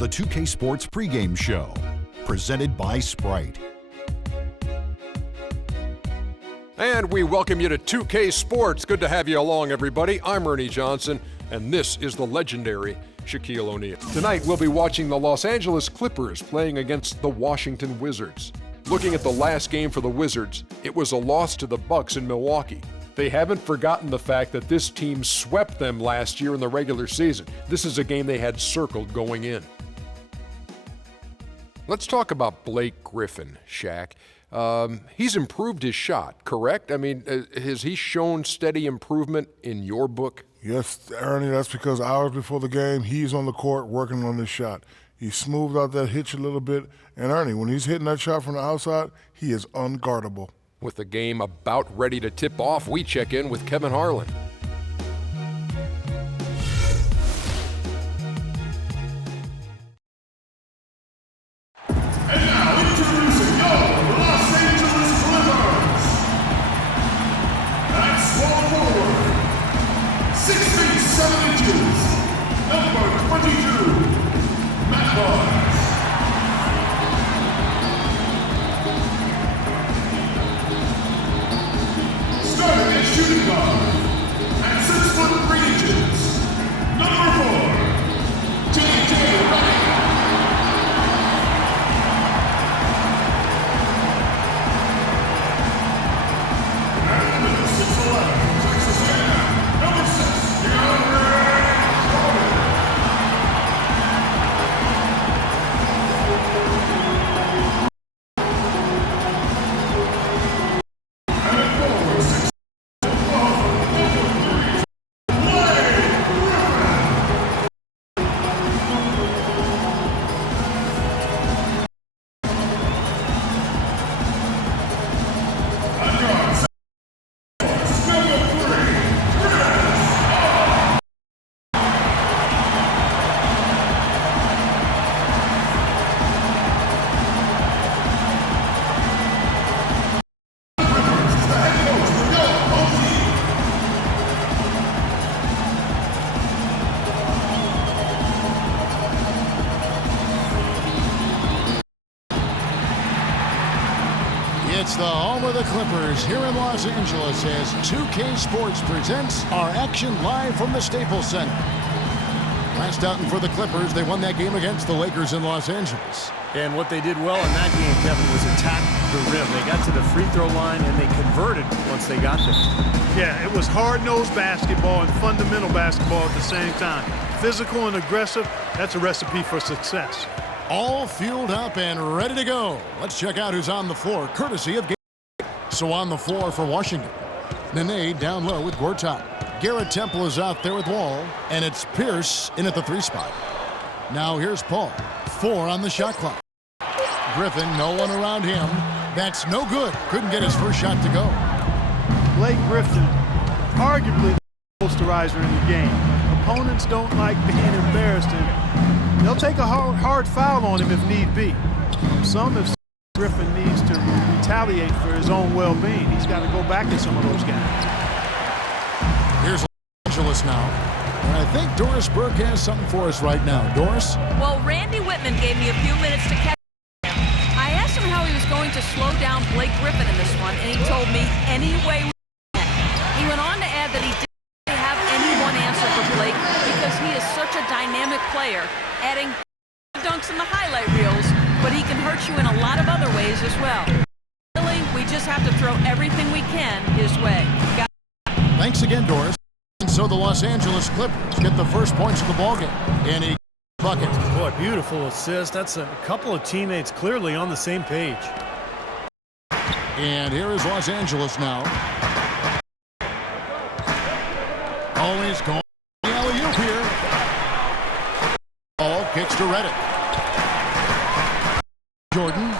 the 2K Sports pregame show, presented by Sprite. And we welcome you to 2K Sports. Good to have you along, everybody. I'm Ernie Johnson, and this is the legendary Shaquille O'Neal. Tonight, we'll be watching the Los Angeles Clippers playing against the Washington Wizards. Looking at the last game for the Wizards, it was a loss to the Bucks in Milwaukee. They haven't forgotten the fact that this team swept them last year in the regular season. This is a game they had circled going in. Let's talk about Blake Griffin, Shaq. He's improved his shot, correct? I mean, has he shown steady improvement in your book? Yes, Ernie, that's because hours before the game, he's on the court working on his shot. He smoothed out that hitch a little bit, and Ernie, when he's hitting that shot from the outside, he is unguardable. With the game about ready to tip off, we check in with Kevin Harlan. And now introducing your Los Angeles Clippers. At small forward, 6 feet 7 inches, number 22, Matt Barnes. Starting at shooting guard, at 6 foot 3 inches, number 4, J.J. Redick. It's the home of the Clippers here in Los Angeles as 2K Sports presents our action live from the Staples Center. Last outing for the Clippers, they won that game against the Lakers in Los Angeles. And what they did well in that game, Kevin, was attack the rim. They got to the free throw line and they converted once they got there. Yeah, it was hard-nosed basketball and fundamental basketball at the same time. Physical and aggressive, that's a recipe for success. All fueled up and ready to go. Let's check out who's on the floor, courtesy of Game. So on the floor for Washington, Nene down low with Gortat. Garrett Temple is out there with Wall, and it's Pierce in at the 3 spot. Now here's Paul, 4 on the shot clock. Griffin, no one around him. That's no good. Couldn't get his first shot to go. Blake Griffin, arguably the posterizer in the game. Opponents don't like being embarrassed, and they'll take a hard foul on him if need be. Some have said Griffin needs to retaliate for his own well-being. He's got to go back to some of those guys. Here's Los Angeles now. And I think Doris Burke has something for us right now. Doris? Well, Randy Whitman gave me a few minutes to catch him. I asked him how he was going to slow down Blake Griffin in this one, and he told me any way we can. He went on to add that he didn't have any one answer for Blake because he is such a dynamic player, adding dunks in the highlight reels, but he can hurt you in a lot of other ways as well. Really, we just have to throw everything we can his way. Thanks again, Doris. And so the Los Angeles Clippers get the first points of the ballgame. And he bucket. Boy, beautiful assist. That's a couple of teammates clearly on the same page. And here is Los Angeles now. Always going the alley-oop here. Ball kicks to Redick. Jordan.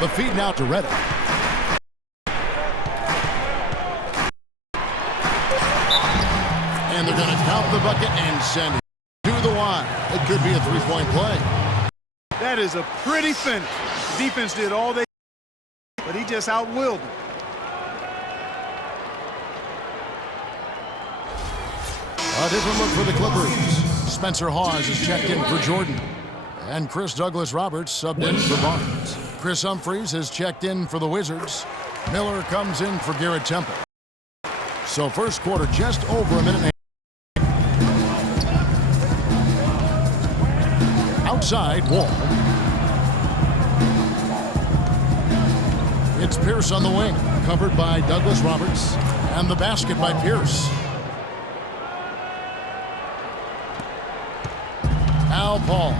The feed now to Redick. And they're going to count the bucket and send it to the line. It could be a three-point play. That is a pretty finish. Defense did all they could, but he just outwilled them. A different look for the Clippers. Spencer Hawes is checked in for Jordan. And Chris Douglas-Roberts subbed in for Barnes. Chris Humphries has checked in for the Wizards. Miller comes in for Garrett Temple. So first quarter just over a minute and a half. Outside, Wall. It's Pierce on the wing, covered by Douglas-Roberts. And the basket by Pierce. Al Paul.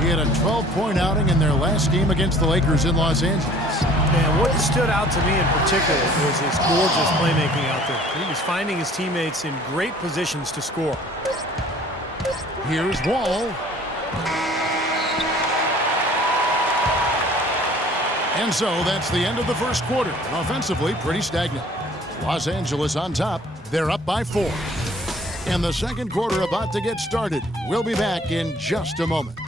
He had a 12-point outing in their last game against the Lakers in Los Angeles. And what stood out to me in particular was his gorgeous playmaking out there. He was finding his teammates in great positions to score. Here's Wall. And so that's the end of the first quarter. Offensively, pretty stagnant. Los Angeles on top. They're up by 4. And the second quarter about to get started. We'll be back in just a moment.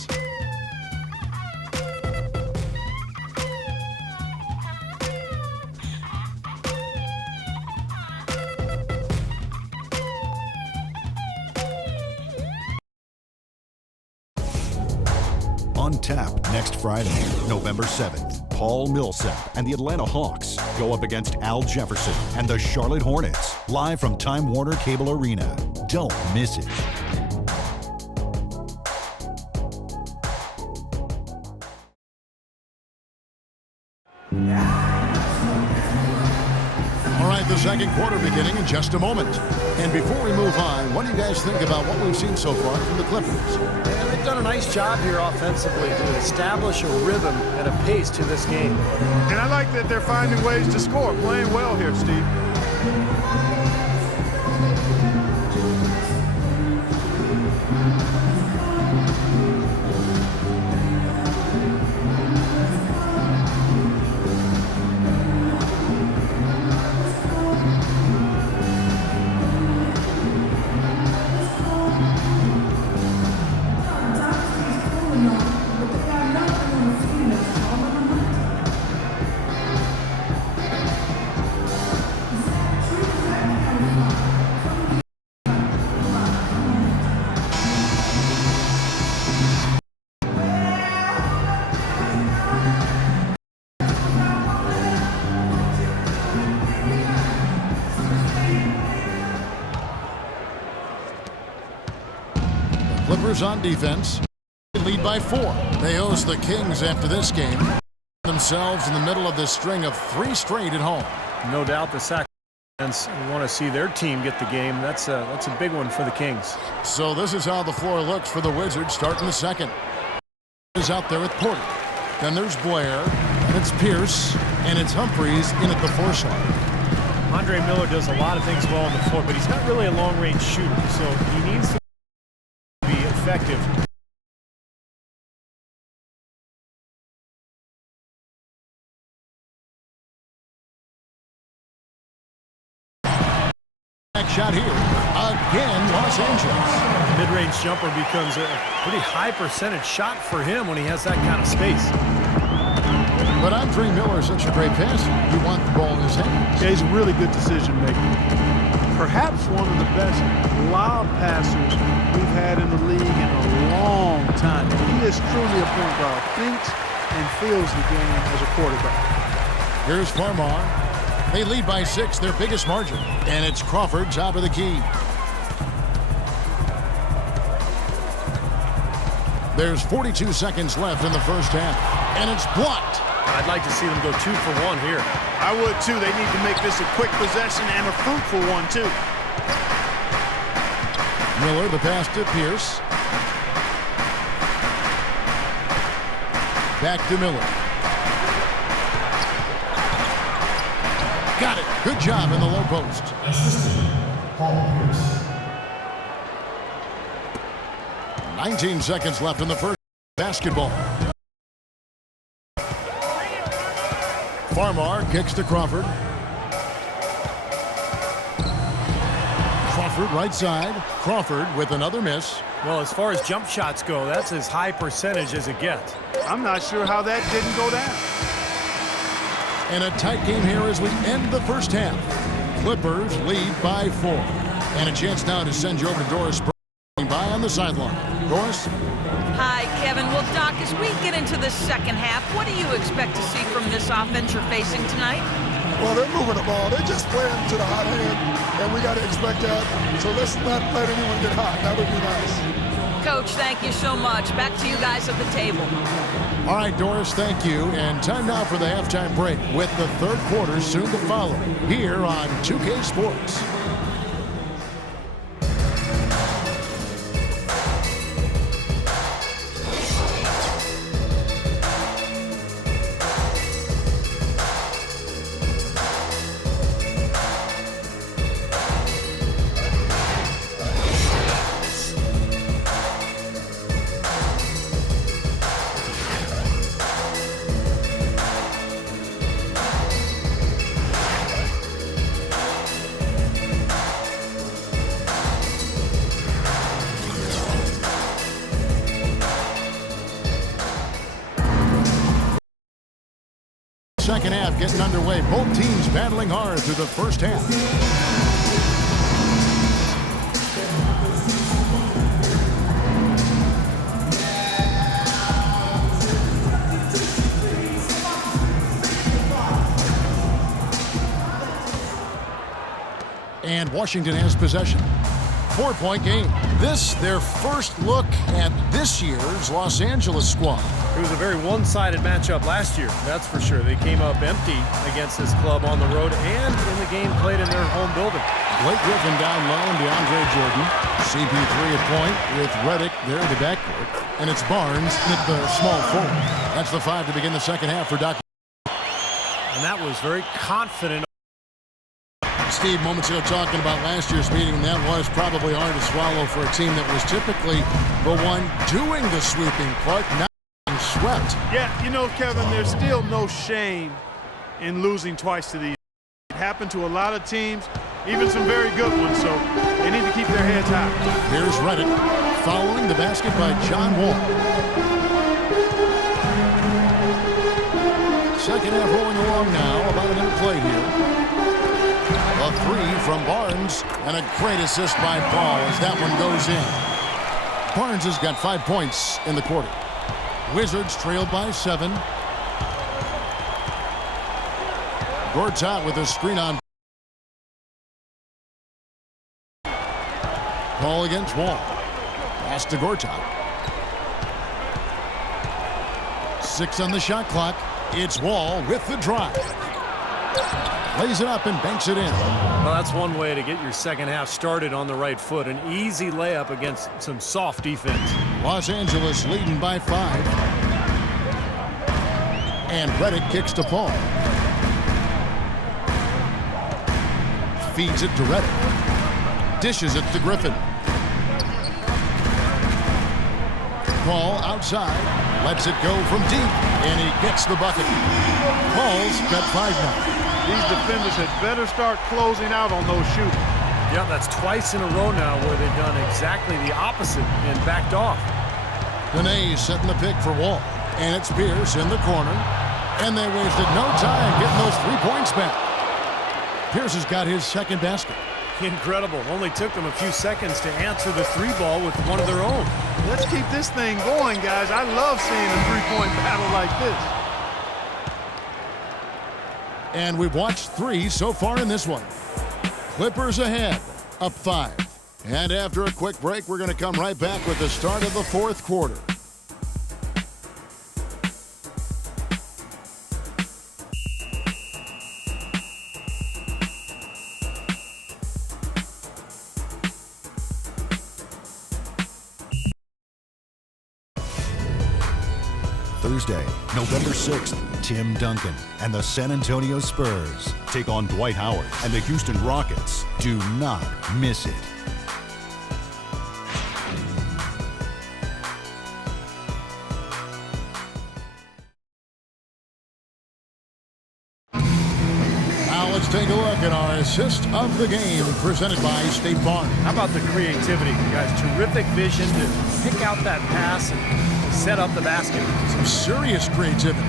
On tap next Friday, November 7th. Paul Millsap and the Atlanta Hawks go up against Al Jefferson and the Charlotte Hornets, live from Time Warner Cable Arena. Don't miss it. All right, the second quarter beginning in just a moment. And before we move on, what do you guys think about what we've seen so far from the Clippers? And they've done a nice job here offensively to establish a rhythm and a pace to this game. And I like that they're finding ways to score. Playing well here, Steve. Clippers on defense. They lead by 4. They host the Kings after this game. Themselves in the middle of this string of 3 straight at home. No doubt the Sacramento want to see their team get the game. That's a big one for the Kings. So this is how the floor looks for the Wizards starting the second. Is out there with Porter. Then there's Blair, and it's Pierce, and it's Humphries in at the 4 slot. Andre Miller does a lot of things well on the floor, but he's not really a long-range shooter, so he needs to be effective. Next shot here, again, Los Angeles. Mid-range jumper becomes a pretty high percentage shot for him when he has that kind of space. But Andre Miller is such a great passer. You want the ball in his hands. Yeah, he's a really good decision maker. Perhaps one of the best lob passers we've had in the league in a long time. He is truly a point guard. Thinks and feels the game as a quarterback. Here's Farmar. They lead by 6, their biggest margin. And it's Crawford top of the key. There's 42 seconds left in the first half. And it's blocked. I'd like to see them go 2 for 1 here. I would too. They need to make this a quick possession and a fruitful one too. Miller, the pass to Pierce. Back to Miller. Got it. Good job in the low post. Paul Pierce. 19 seconds left in the first. Basketball. Farmar kicks to Crawford. Crawford right side. Crawford with another miss. Well, as far as jump shots go, that's as high percentage as it gets. I'm not sure how that didn't go down. And a tight game here as we end the first half. Clippers lead by 4. And a chance now to send you over to Doris Burke by on the sideline. Doris? Hi, Kevin. Well, Doc, as we get into the second half, what do you expect to see from this offense you're facing tonight? Well, they're moving the ball. They're just playing to the hot hand, and we got to expect that. So let's not let anyone get hot. That would be nice. Coach, thank you so much. Back to you guys at the table. All right, Doris, thank you. And time now for the halftime break with the third quarter soon to follow here on 2K Sports. Second half getting underway. Both teams battling hard through the first half. And Washington has possession. 4-point game. This, their first look at this year's Los Angeles squad. It was a very one-sided matchup last year, that's for sure. They came up empty against this club on the road and in the game played in their home building. Blake Griffin down low and DeAndre Jordan. CP3 at point with Redick there in the backcourt. And it's Barnes at the small forward. That's the 5 to begin the second half for Doc. And that was very confident. Steve, moments ago talking about last year's meeting, and that was probably hard to swallow for a team that was typically the one doing the sweeping. Clark not being swept. Yeah, you know, Kevin, there's still no shame in losing twice to these. It happened to a lot of teams, even some very good ones, so they need to keep their heads high. Here's Redick following the basket by John Wall. Second half rolling along now, about a minute play here. A 3 from Barnes, and a great assist by Paul as that one goes in. Barnes has got 5 points in the quarter. Wizards trailed by 7. Gortat with a screen on. Paul against Wall. Pass to Gortat. 6 on the shot clock. It's Wall with the drive. Lays it up and banks it in. Well, that's one way to get your second half started on the right foot. An easy layup against some soft defense. Los Angeles leading by 5. And Redick kicks to Paul. Feeds it to Redick. Dishes it to Griffin. Paul outside. Lets it go from deep. And he gets the bucket. Paul's got 5 now. These defenders had better start closing out on those shooters. Yeah, that's twice in a row now where they've done exactly the opposite and backed off. Benet setting the pick for Wall. And it's Pierce in the corner. And they wasted no time getting those 3 points back. Pierce has got his second basket. Incredible. Only took them a few seconds to answer the 3-ball with one of their own. Let's keep this thing going, guys. I love seeing a three-point battle like this. And we've watched 3 so far in this one. Clippers ahead, up 5. And after a quick break, we're going to come right back with the start of the fourth quarter. Thursday, November 6th, Tim Duncan and the San Antonio Spurs take on Dwight Howard and the Houston Rockets. Do not miss it. Now let's take a look at our assist of the game presented by State Farm. How about the creativity, guys? Terrific vision to pick out that pass and set up the basket. Some serious creativity.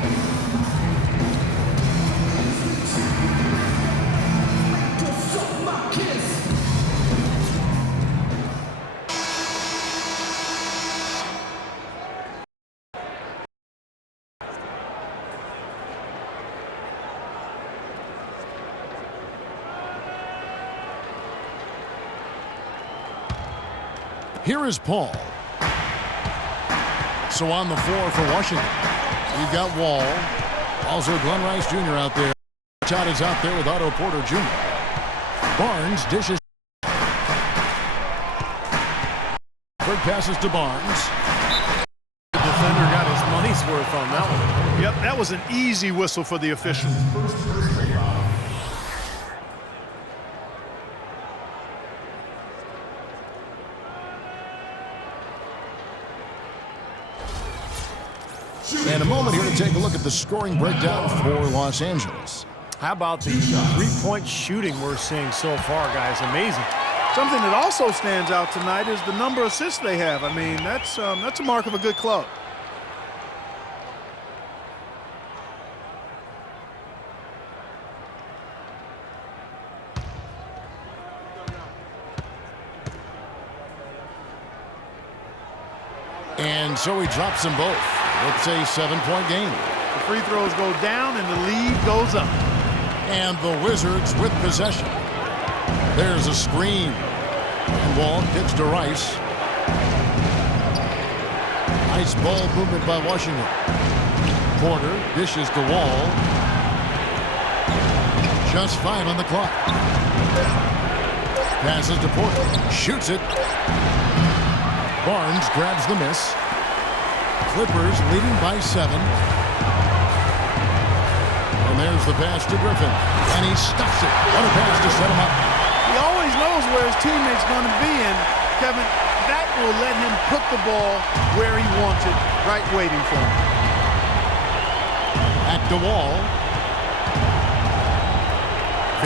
Here is Paul. So on the floor for Washington, you've got Wall. Also Glenn Rice Jr. out there. Shot is out there with Otto Porter Jr. Barnes dishes. Third passes to Barnes. The defender got his money's worth on that one. Yep, that was an easy whistle for the official. And a moment here to take a look at the scoring breakdown for Los Angeles. How about the three-point shooting we're seeing so far, guys? Amazing. Something that also stands out tonight is the number of assists they have. I mean, that's a mark of a good club. And so he drops them both. It's a 7-point game. The free throws go down and the lead goes up. And the Wizards with possession. There's a screen. And Wall kicks to Rice. Nice ball movement by Washington. Porter dishes to Wall. Just 5 on the clock. Passes to Porter. Shoots it. Barnes grabs the miss. Clippers leading by 7. And there's the pass to Griffin. And he stuffs it. What a pass to set him up. He always knows where his teammate's going to be, and Kevin, that will let him put the ball where he wants it, right waiting for him. At the Wall.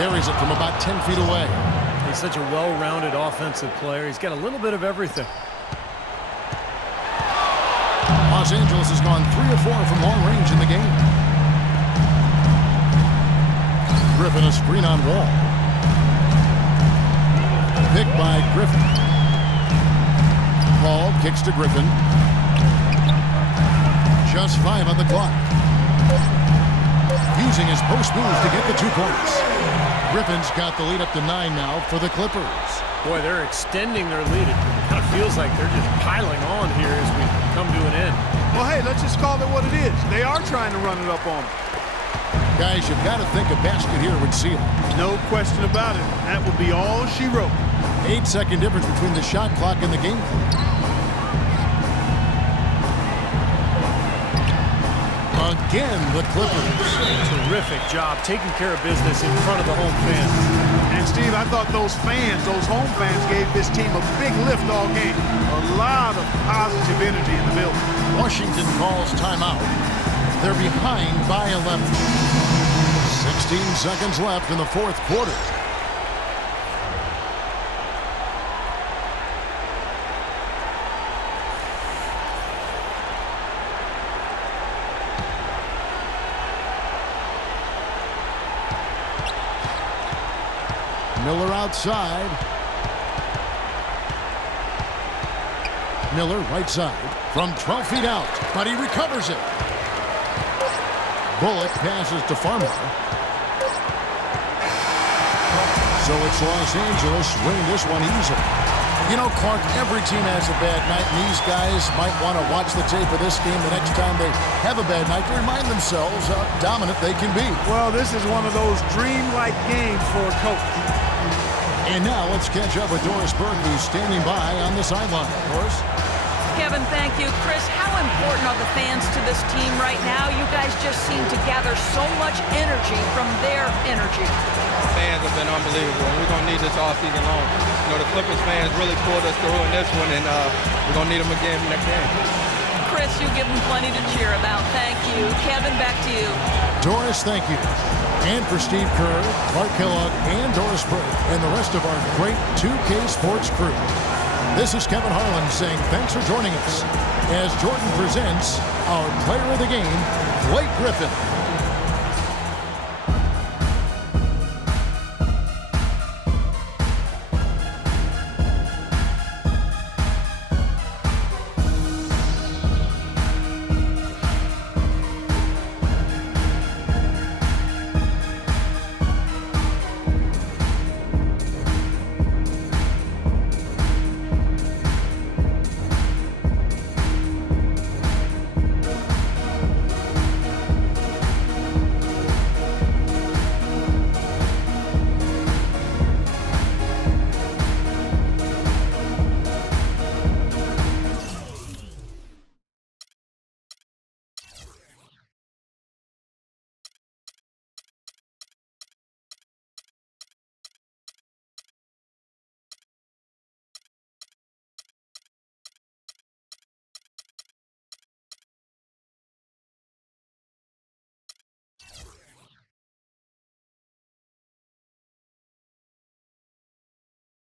Buries it from about 10 feet away. He's such a well-rounded offensive player. He's got a little bit of everything. Los Angeles has gone 3 of 4 from long range in the game. Griffin a screen on Wall. Picked by Griffin. Paul kicks to Griffin. Just 5 on the clock. Using his post moves to get the 2 points. Griffin's got the lead up to 9 now for the Clippers. Boy, they're extending their lead. It kind of feels like they're just piling on here as we come to an end. Well, hey, let's just call it what it is. They are trying to run it up on them. Guys, you've got to think a basket here would seal. No question about it. That would be all she wrote. 8-second difference between the shot clock and the game clock. Again, the Clippers. Terrific job taking care of business in front of the home fans. And Steve, I thought those fans, those home fans, gave this team a big lift all game. A lot of positive energy in the building. Washington calls timeout. They're behind by 11. 16 seconds left in the 4th quarter. Miller outside. Miller right side from 12 feet out, but he recovers it. Bullock passes to Farmer. So it's Los Angeles winning this one easily. You know, Clark, every team has a bad night, and these guys might want to watch the tape of this game the next time they have a bad night to remind themselves how dominant they can be. Well, this is one of those dream-like games for a coach. And now let's catch up with Doris Burke, who's standing by on the sideline. Doris? Kevin, thank you. Chris, how important are the fans to this team right now? You guys just seem to gather so much energy from their energy. Fans have been unbelievable, and we're going to need this all season long. You know, the Clippers fans really pulled us through in this one, and we're going to need them again next game. Chris, you give them plenty to cheer about. Thank you. Kevin, back to you. Doris, thank you. And for Steve Kerr, Clark Kellogg, and Doris Burke, and the rest of our great 2K Sports crew. This is Kevin Harlan saying thanks for joining us as Jordan presents our player of the game, Blake Griffin.